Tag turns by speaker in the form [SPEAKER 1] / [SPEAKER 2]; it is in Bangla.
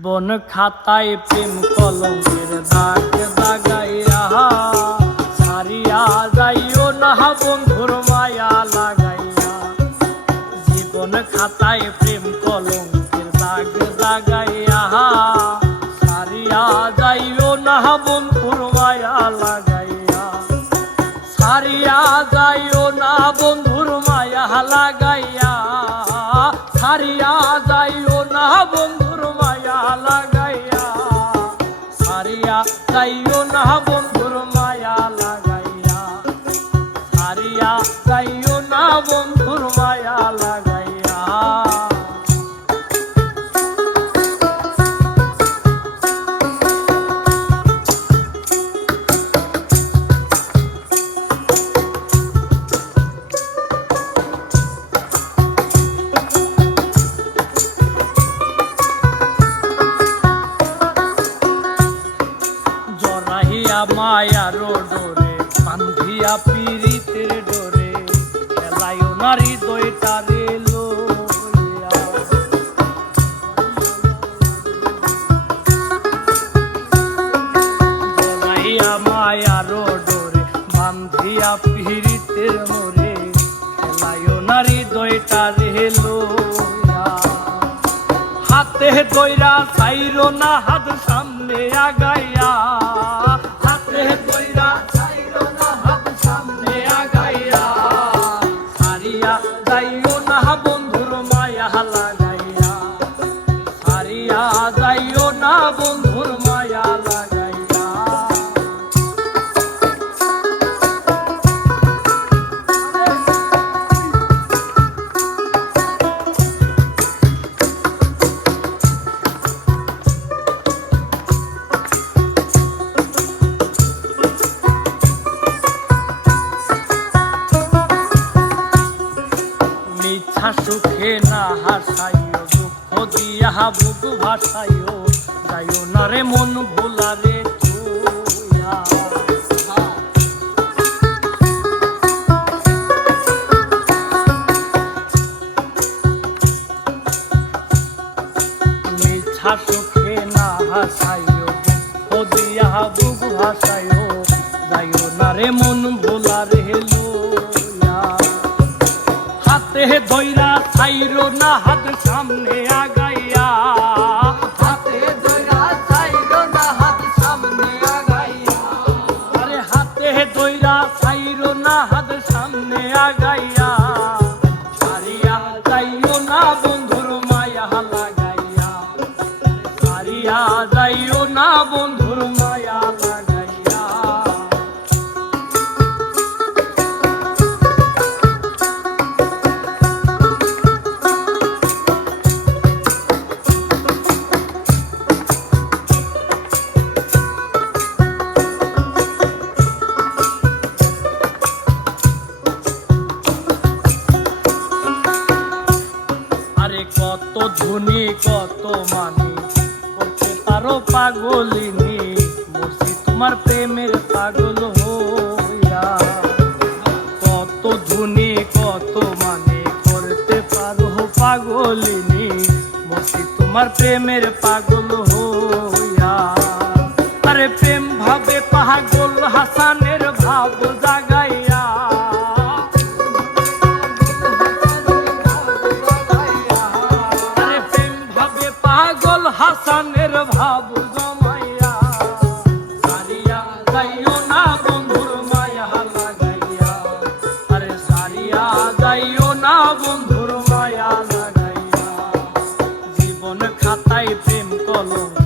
[SPEAKER 1] বন খাতায় প্রেম কলঙ্কের দাগ দাগাইয়া সারিয়া যাইও না বন্ধুর মায়া লাগাইয়া। জীবন খাতায় প্রেম কলঙ্কের দাগ দাগাইয়া সারিয়া যাইও না বন্ধুর মায়া লাগাইয়া। সারিয়া যাইও না বন্ধুর সারিয়া যাইও না বন্ধুর মায়া লাগাইয়া। মায়ার ডোরে বান্ধিয়া খেলায়ও নারী লইয়া জরাহিয়া মায়ার ডোরে বান্ধিয়া পিরিতের মোরে খেলায়ও নারী দইটারে লইয়া হাতে দইরা চাইরো না হাত সামনে আগাইয়া। সারিয়া যাইও না বন্ধুর মায়া লাগাইয়া। মিথ্যা সুখে না হাসাইও। দিয়া বুক ভাসাইও যাইও না রে মন ভোলা রে তুইয়া। সুখে না হাসাইও হাতে ধইরা ছাইরো না হাত সামনে আগাইয়া। হাতে ধইরা ছাইরো না হাত সামনে আগাইয়া। আরে হাতে ধইরা ছাইরো না হাত সামনে আগাইয়া। সারিয়া যাইও না বন্ধুর মায়া লাগাইয়া। যাইও না বন্ধুর কত ধনী, কত মানি। করতে পারো পাগলিনি মরছি তোমার প্রেমের পাগল হইয়া। কত ধনী, কত মানি, করতে পারো পাগলিনী মরছি তোমার প্রেমের খাতায় প্রেম কলঙ্কের